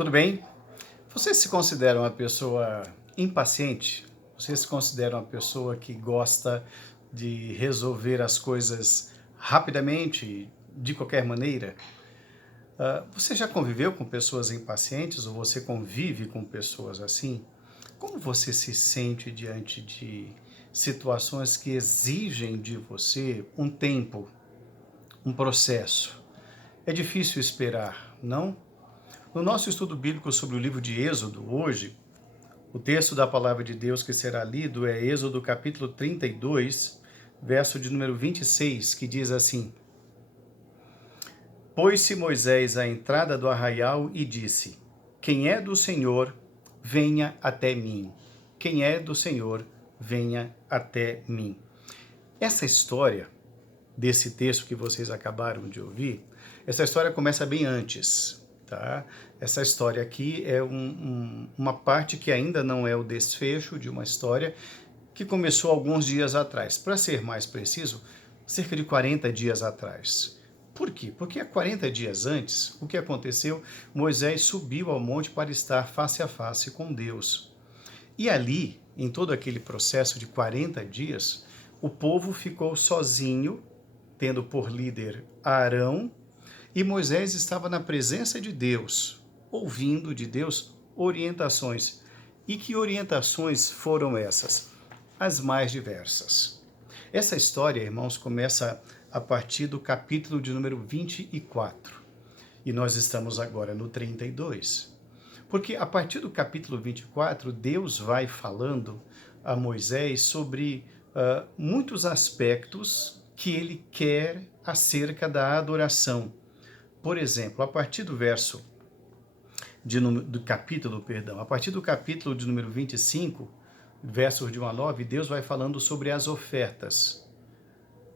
Tudo bem? Você se considera uma pessoa impaciente? Você se considera uma pessoa que gosta de resolver as coisas rapidamente, de qualquer maneira? Você já conviveu com pessoas impacientes ou você convive com pessoas assim? Como você se sente diante de situações que exigem de você um tempo, um processo? É difícil esperar, não? No nosso estudo bíblico sobre o livro de Êxodo, hoje, o texto da palavra de Deus que será lido é Êxodo capítulo 32, verso de número 26, que diz assim: Pôs-se Moisés à entrada do arraial e disse: Quem é do Senhor, venha até mim. Quem é do Senhor, venha até mim. Essa história desse texto que vocês acabaram de ouvir, essa história começa bem antes, tá? Essa história aqui é uma parte que ainda não é o desfecho de uma história que começou alguns dias atrás. Para ser mais preciso, cerca de 40 dias atrás. Por quê? Porque há 40 dias antes, o que aconteceu? Moisés subiu ao monte para estar face a face com Deus. E ali, em todo aquele processo de 40 dias, o povo ficou sozinho, tendo por líder Arão, e Moisés estava na presença de Deus, ouvindo de Deus orientações. E que orientações foram essas? As mais diversas. Essa história, irmãos, começa a partir do capítulo de número 24. E nós estamos agora no 32. Porque a partir do capítulo 24, Deus vai falando a Moisés sobre muitos aspectos que ele quer acerca da adoração. Por exemplo, a partir do a partir do capítulo de número 25, versos de 1 a 9, Deus vai falando sobre as ofertas.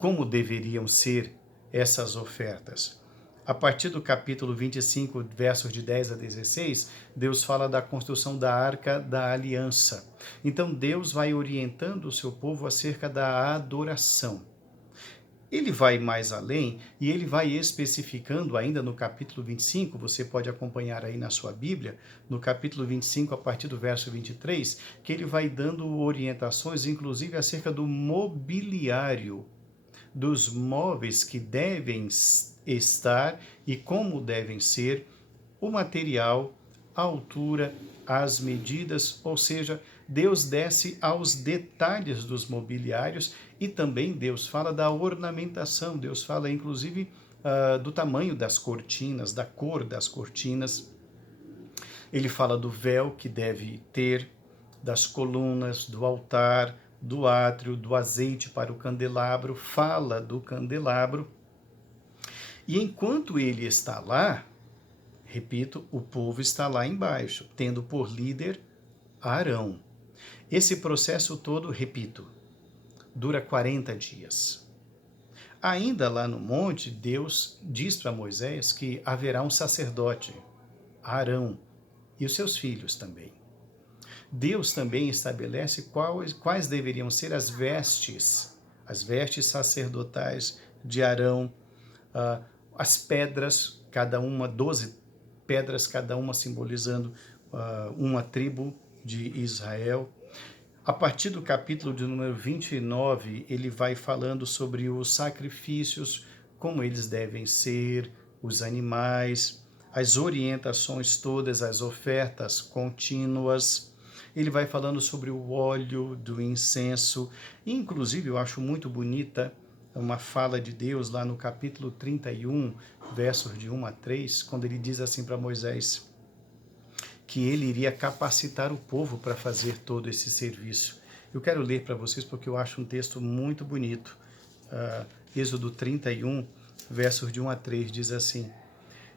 Como deveriam ser essas ofertas? A partir do capítulo 25, versos de 10 a 16, Deus fala da construção da Arca da Aliança. Então, Deus vai orientando o seu povo acerca da adoração. Ele vai mais além e ele vai especificando ainda no capítulo 25, você pode acompanhar aí na sua Bíblia, no capítulo 25, a partir do verso 23, que ele vai dando orientações, inclusive acerca do mobiliário, dos móveis que devem estar e como devem ser, o material, a altura, as medidas, ou seja, Deus desce aos detalhes dos mobiliários e também Deus fala da ornamentação, Deus fala inclusive do tamanho das cortinas, da cor das cortinas. Ele fala do véu que deve ter, das colunas, do altar, do átrio, do azeite para o candelabro, fala do candelabro. E enquanto ele está lá, repito, o povo está lá embaixo, tendo por líder Arão. Esse processo todo, repito, dura 40 dias. Ainda lá no monte, Deus diz para Moisés que haverá um sacerdote, Arão, e os seus filhos também. Deus também estabelece quais deveriam ser as vestes sacerdotais de Arão, as pedras, cada uma, 12 pedras, cada uma simbolizando uma tribo de Israel. A partir do capítulo de número 29, ele vai falando sobre os sacrifícios, como eles devem ser, os animais, as orientações todas, as ofertas contínuas. Ele vai falando sobre o óleo do incenso. Inclusive, eu acho muito bonita uma fala de Deus lá no capítulo 31, versos de 1 a 3, quando ele diz assim para Moisés que ele iria capacitar o povo para fazer todo esse serviço. Eu quero ler para vocês porque eu acho um texto muito bonito. Êxodo 31, versos de 1 a 3, diz assim: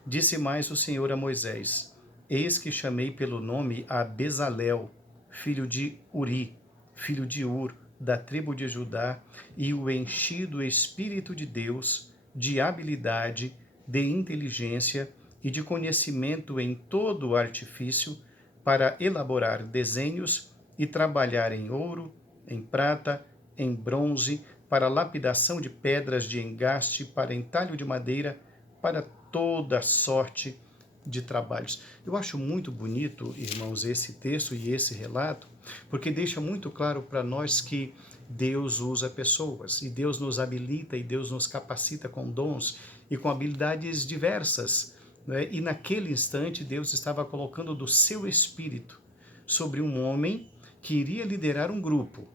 Disse mais o Senhor a Moisés: Eis que chamei pelo nome a Bezalel, filho de Uri, filho de Ur, da tribo de Judá, e o enchi do Espírito de Deus, de habilidade, de inteligência e de conhecimento em todo o artifício, para elaborar desenhos e trabalhar em ouro, em prata, em bronze, para lapidação de pedras de engaste, para entalho de madeira, para toda sorte de trabalhos. Eu acho muito bonito, irmãos, esse texto e esse relato, porque deixa muito claro para nós que Deus usa pessoas, e Deus nos habilita, e Deus nos capacita com dons e com habilidades diversas, né? E naquele instante Deus estava colocando do seu espírito sobre um homem que iria liderar um grupo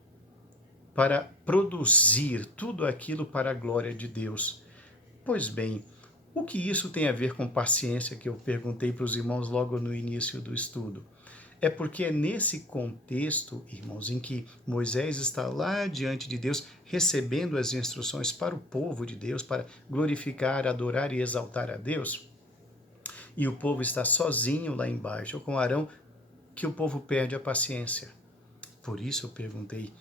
para produzir tudo aquilo para a glória de Deus. Pois bem, o que isso tem a ver com paciência, que eu perguntei para os irmãos logo no início do estudo? É porque é nesse contexto, irmãos, em que Moisés está lá diante de Deus, recebendo as instruções para o povo de Deus, para glorificar, adorar e exaltar a Deus, e o povo está sozinho lá embaixo com Arão, que o povo perde a paciência. Por isso eu perguntei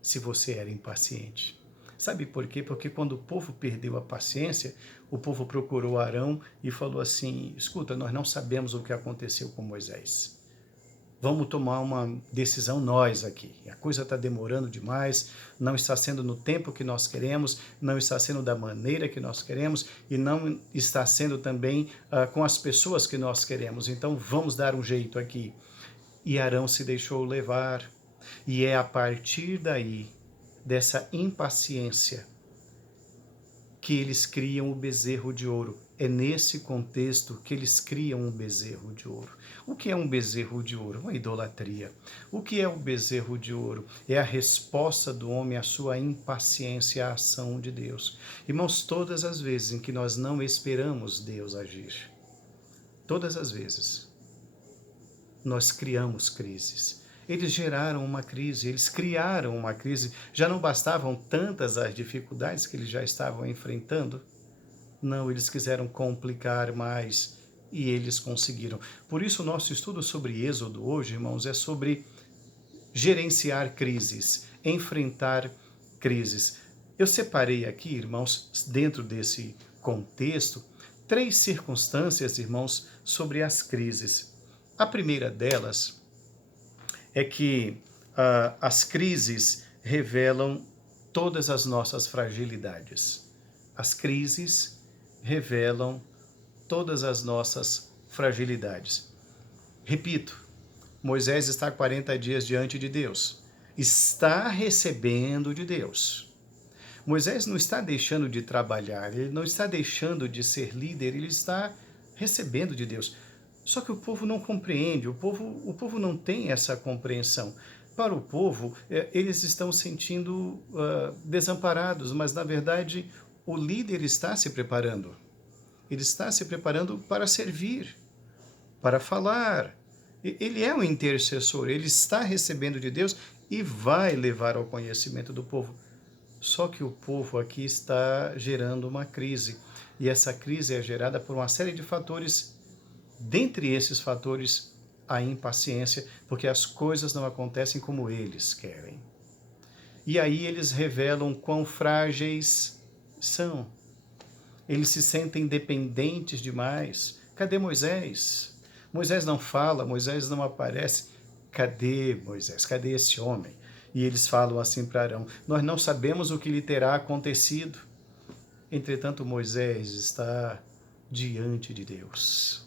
se você era impaciente. Sabe por quê? Porque quando o povo perdeu a paciência, o povo procurou Arão e falou assim: escuta, nós não sabemos o que aconteceu com Moisés. Vamos tomar uma decisão nós aqui. A coisa está demorando demais, não está sendo no tempo que nós queremos, não está sendo da maneira que nós queremos e não está sendo também com as pessoas que nós queremos. Então vamos dar um jeito aqui. E Arão se deixou levar. E é a partir daí, dessa impaciência, que eles criam o bezerro de ouro. É nesse contexto que eles criam um bezerro de ouro. O que é um bezerro de ouro? Uma idolatria. O que é o bezerro de ouro? É a resposta do homem à sua impaciência à ação de Deus. Irmãos, todas as vezes em que nós não esperamos Deus agir, todas as vezes, nós criamos crises. Eles geraram uma crise, eles criaram uma crise. Já não bastavam tantas as dificuldades que eles já estavam enfrentando? Não, eles quiseram complicar mais e eles conseguiram. Por isso, o nosso estudo sobre Êxodo hoje, irmãos, é sobre gerenciar crises, enfrentar crises. Eu separei aqui, irmãos, dentro desse contexto, 3 circunstâncias, irmãos, sobre as crises. A primeira delas é que as crises revelam todas as nossas fragilidades. As crises revelam todas as nossas fragilidades. Repito, Moisés está 40 dias diante de Deus. Está recebendo de Deus. Moisés não está deixando de trabalhar, ele não está deixando de ser líder, ele está recebendo de Deus. Só que o povo não compreende, o povo não tem essa compreensão. Para o povo, eles estão sentindo desamparados, mas na verdade o líder está se preparando. Ele está se preparando para servir, para falar. Ele é um intercessor, ele está recebendo de Deus e vai levar ao conhecimento do povo. Só que o povo aqui está gerando uma crise. E essa crise é gerada por uma série de fatores. Dentre esses fatores, a impaciência, porque as coisas não acontecem como eles querem. E aí eles revelam quão frágeis são. Eles se sentem dependentes demais. Cadê Moisés? Moisés não fala, Moisés não aparece. Cadê Moisés? Cadê esse homem? E eles falam assim para Arão: nós não sabemos o que lhe terá acontecido. Entretanto, Moisés está diante de Deus.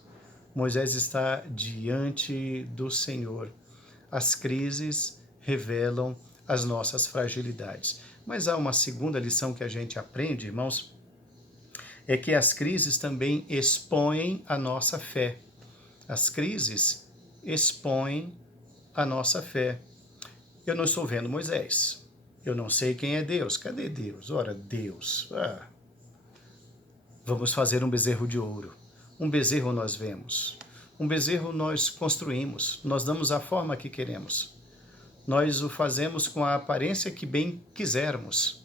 Moisés está diante do Senhor. As crises revelam as nossas fragilidades. Mas há uma segunda lição que a gente aprende, irmãos, é que as crises também expõem a nossa fé. As crises expõem a nossa fé. Eu não estou vendo Moisés. Eu não sei quem é Deus. Cadê Deus? Ora, Deus. Vamos fazer um bezerro de ouro. Um bezerro nós vemos. Um bezerro nós construímos. Nós damos a forma que queremos. Nós o fazemos com a aparência que bem quisermos.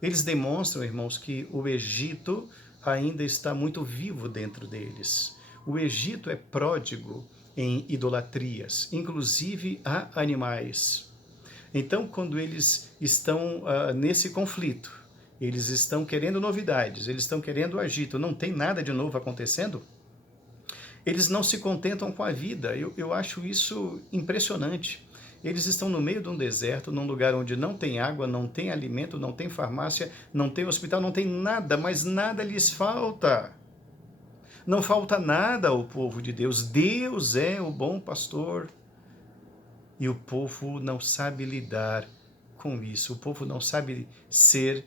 Eles demonstram, irmãos, que o Egito ainda está muito vivo dentro deles. O Egito é pródigo em idolatrias, inclusive a animais. Então, quando eles estão nesse conflito, eles estão querendo novidades, eles estão querendo agito, não tem nada de novo acontecendo, eles não se contentam com a vida. Eu acho isso impressionante. Eles estão no meio de um deserto, num lugar onde não tem água, não tem alimento, não tem farmácia, não tem hospital, não tem nada, mas nada lhes falta. Não falta nada ao povo de Deus. Deus é o bom pastor. E o povo não sabe lidar com isso. O povo não sabe ser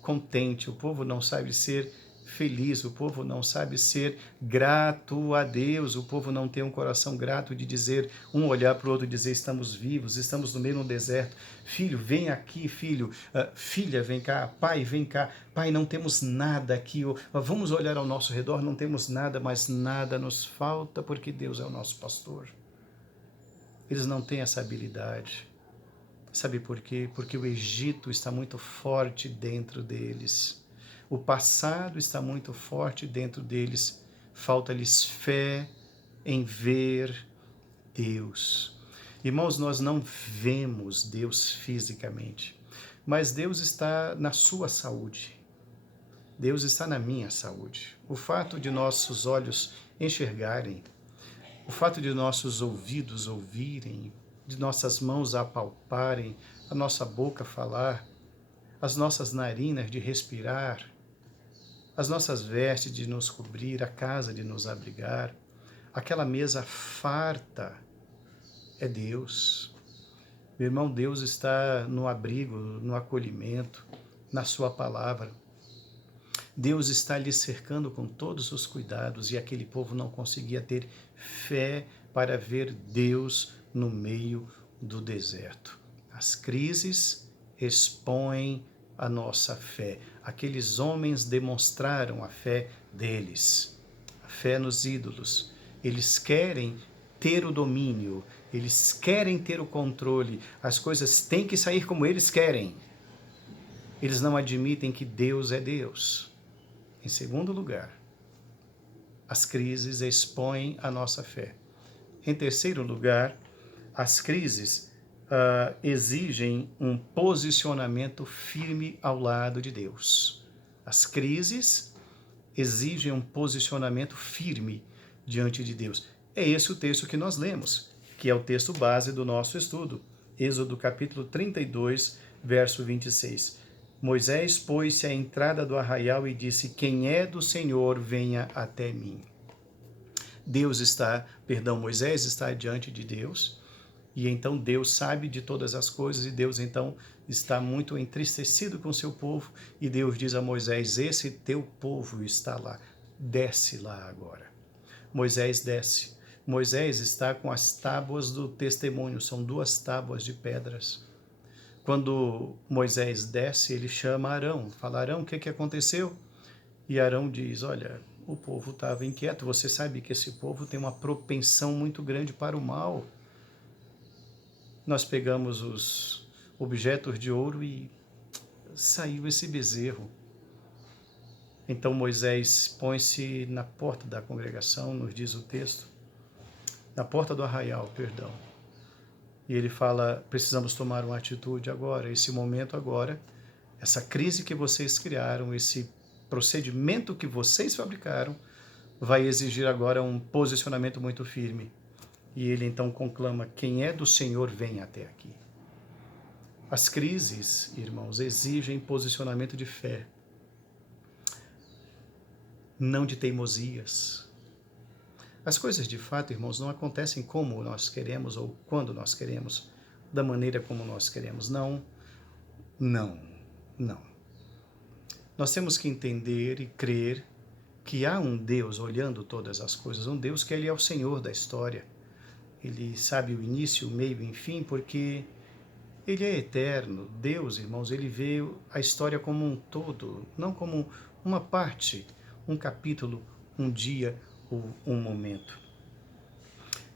contente. O povo não sabe ser feliz. O povo não sabe ser grato a Deus. O povo não tem um coração grato de dizer, um olhar para o outro e dizer, estamos vivos, estamos no meio de um deserto. Filho, vem aqui, filho. Filha, vem cá. Pai, vem cá. Pai, não temos nada aqui. Vamos olhar ao nosso redor, não temos nada, mas nada nos falta porque Deus é o nosso pastor. Eles não têm essa habilidade. Sabe por quê? Porque o Egito está muito forte dentro deles. O passado está muito forte dentro deles. Falta-lhes fé em ver Deus. Irmãos, nós não vemos Deus fisicamente, mas Deus está na sua saúde. Deus está na minha saúde. O fato de nossos olhos enxergarem, o fato de nossos ouvidos ouvirem, de nossas mãos apalparem, a nossa boca falar, as nossas narinas de respirar, as nossas vestes de nos cobrir, a casa de nos abrigar, aquela mesa farta, é Deus. Meu irmão, Deus está no abrigo, no acolhimento, na sua palavra. Deus está lhe cercando com todos os cuidados e aquele povo não conseguia ter fé para ver Deus no meio do deserto. As crises expõem a nossa fé. Aqueles homens demonstraram a fé deles, a fé nos ídolos. Eles querem ter o domínio, eles querem ter o controle. As coisas têm que sair como eles querem. Eles não admitem que Deus é Deus. Em segundo lugar, as crises expõem a nossa fé. Em terceiro lugar, as crises exigem um posicionamento firme ao lado de Deus. As crises exigem um posicionamento firme diante de Deus. É esse o texto que nós lemos, que é o texto base do nosso estudo. Êxodo capítulo 32, verso 26. Moisés pôs-se à entrada do arraial e disse, quem é do Senhor, venha até mim. Moisés está diante de Deus, e então Deus sabe de todas as coisas, e Deus então está muito entristecido com o seu povo, e Deus diz a Moisés, esse teu povo está lá, desce lá agora. Moisés desce. Moisés está com as tábuas do testemunho, são 2 tábuas de pedras. Quando Moisés desce, ele chama Arão, fala, Arão, o que aconteceu? E Arão diz, olha, o povo estava inquieto, você sabe que esse povo tem uma propensão muito grande para o mal. Nós pegamos os objetos de ouro e saiu esse bezerro. Então Moisés põe-se na porta da congregação, nos diz o texto, na porta do arraial, perdão. E ele fala, precisamos tomar uma atitude agora, esse momento agora, essa crise que vocês criaram, esse procedimento que vocês fabricaram, vai exigir agora um posicionamento muito firme. E ele então conclama, quem é do Senhor, vem até aqui. As crises, irmãos, exigem posicionamento de fé, não de teimosias. As coisas de fato, irmãos, não acontecem como nós queremos ou quando nós queremos, da maneira como nós queremos. Não. Nós temos que entender e crer que há um Deus olhando todas as coisas, um Deus que Ele é o Senhor da história. Ele sabe o início, o meio e o fim, porque Ele é eterno. Deus, irmãos, Ele vê a história como um todo, não como uma parte, um capítulo, um dia ou um momento.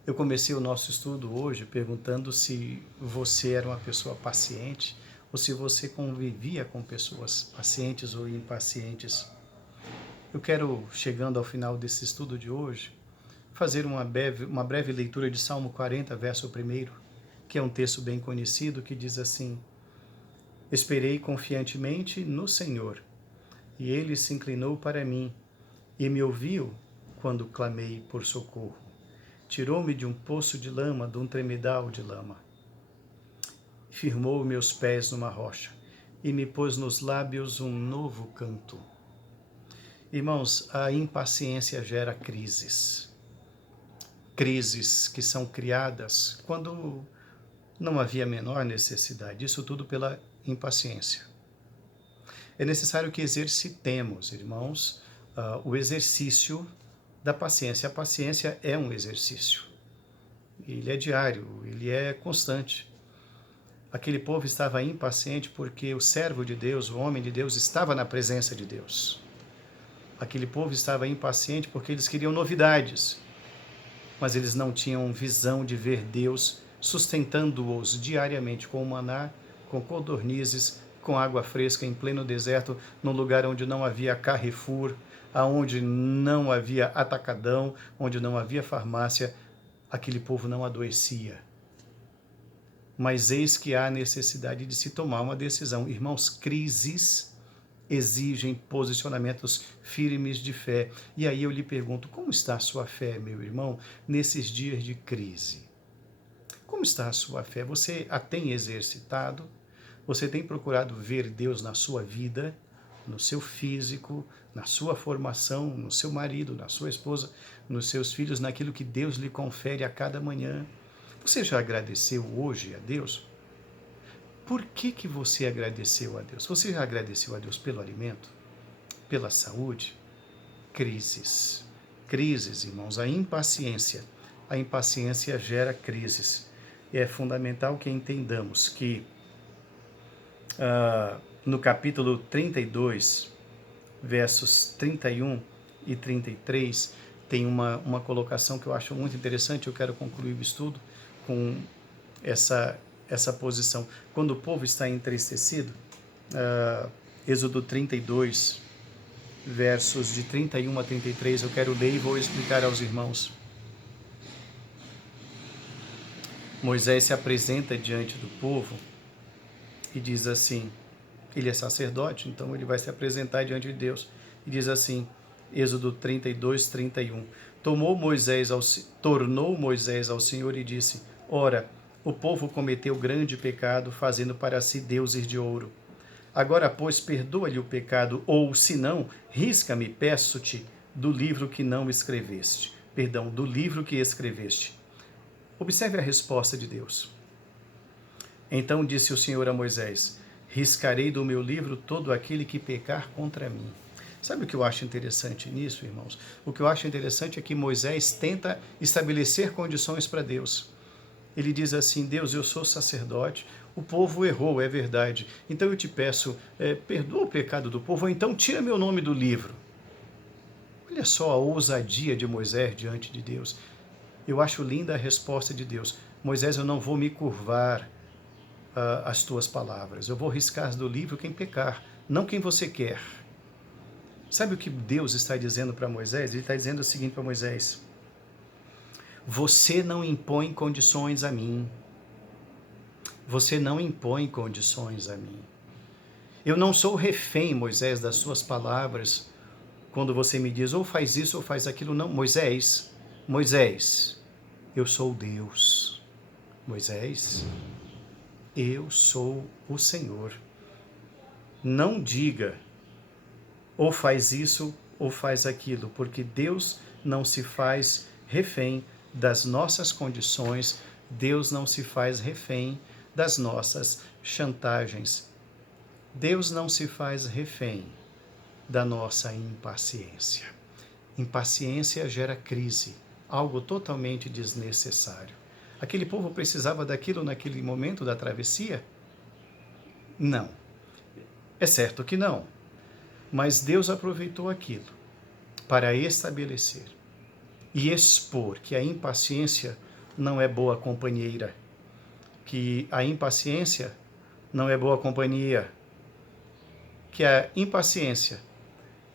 Eu comecei o nosso estudo hoje perguntando se você era uma pessoa paciente ou se você convivia com pessoas pacientes ou impacientes. Eu quero, chegando ao final desse estudo de hoje, fazer uma breve leitura de Salmo 40, verso 1, que é um texto bem conhecido, que diz assim, esperei confiantemente no Senhor, e Ele se inclinou para mim, e me ouviu quando clamei por socorro. Tirou-me de um poço de lama, de um tremedal de lama. Firmou meus pés numa rocha, e me pôs nos lábios um novo canto. Irmãos, a impaciência gera crises. Crises que são criadas quando não havia a menor necessidade. Isso tudo pela impaciência. É necessário que exercitemos, irmãos, o exercício da paciência. A paciência é um exercício. Ele é diário, ele é constante. Aquele povo estava impaciente porque o servo de Deus, o homem de Deus, estava na presença de Deus. Aquele povo estava impaciente porque eles queriam novidades, mas eles não tinham visão de ver Deus sustentando-os diariamente com o maná, com codornizes, com água fresca em pleno deserto, num lugar onde não havia Carrefour, aonde não havia atacadão, onde não havia farmácia. Aquele povo não adoecia. Mas eis que há necessidade de se tomar uma decisão. Irmãos, crises exigem posicionamentos firmes de fé. E aí eu lhe pergunto, como está a sua fé, meu irmão, nesses dias de crise? Como está a sua fé? Você a tem exercitado? Você tem procurado ver Deus na sua vida, no seu físico, na sua formação, no seu marido, na sua esposa, nos seus filhos, naquilo que Deus lhe confere a cada manhã? Você já agradeceu hoje a Deus? Por que você agradeceu a Deus? Você já agradeceu a Deus pelo alimento? Pela saúde? Crises. Crises, irmãos, a impaciência. A impaciência gera crises. E é fundamental que entendamos que no capítulo 32, versos 31 e 33, tem uma colocação que eu acho muito interessante. Eu quero concluir o estudo com essa posição. Quando o povo está entristecido, Êxodo 32, versos de 31 a 33, eu quero ler e vou explicar aos irmãos. Moisés se apresenta diante do povo e diz assim, ele é sacerdote, então ele vai se apresentar diante de Deus, e diz assim, Êxodo 32, 31, tornou Moisés ao Senhor e disse, ora, o povo cometeu grande pecado, fazendo para si deuses de ouro. Agora, pois, perdoa-lhe o pecado, ou, se não, risca-me, peço-te, do livro que escreveste. Observe a resposta de Deus. Então disse o Senhor a Moisés, riscarei do meu livro todo aquele que pecar contra mim. Sabe o que eu acho interessante nisso, irmãos? O que eu acho interessante é que Moisés tenta estabelecer condições para Deus. Ele diz assim, Deus, eu sou sacerdote, o povo errou, é verdade. Então eu te peço, perdoa o pecado do povo, ou então tira meu nome do livro. Olha só a ousadia de Moisés diante de Deus. Eu acho linda a resposta de Deus. Moisés, eu não vou me curvar às tuas palavras. Eu vou riscar do livro quem pecar, não quem você quer. Sabe o que Deus está dizendo para Moisés? Ele está dizendo o seguinte para Moisés, você não impõe condições a mim. Você não impõe condições a mim. Eu não sou refém, Moisés, das suas palavras, quando você me diz, ou faz isso, ou faz aquilo. Não, Moisés, eu sou Deus. Moisés, eu sou o Senhor. Não diga, ou faz isso, ou faz aquilo, porque Deus não se faz refém das nossas condições, Deus não se faz refém das nossas chantagens. Deus não se faz refém da nossa impaciência. Impaciência gera crise, algo totalmente desnecessário. Aquele povo precisava daquilo naquele momento da travessia? Não. É certo que não. Mas Deus aproveitou aquilo para estabelecer e expor que a impaciência não é boa companheira, que a impaciência não é boa companhia, que a impaciência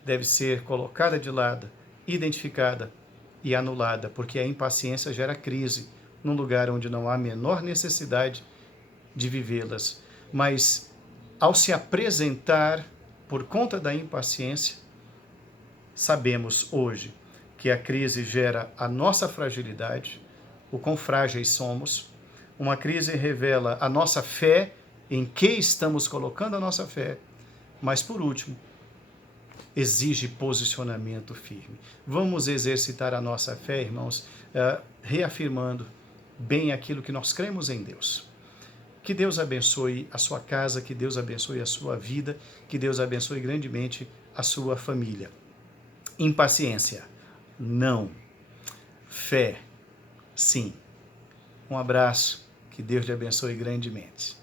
deve ser colocada de lado, identificada e anulada, porque a impaciência gera crise num lugar onde não há a menor necessidade de vivê-las. Mas, ao se apresentar por conta da impaciência, sabemos hoje que a crise gera a nossa fragilidade, o quão frágeis somos. Uma crise revela a nossa fé, em que estamos colocando a nossa fé. Mas, por último, exige posicionamento firme. Vamos exercitar a nossa fé, irmãos, reafirmando bem aquilo que nós cremos em Deus. Que Deus abençoe a sua casa, que Deus abençoe a sua vida, que Deus abençoe grandemente a sua família. Impaciência, não. Fé, sim. Um abraço, que Deus te abençoe grandemente.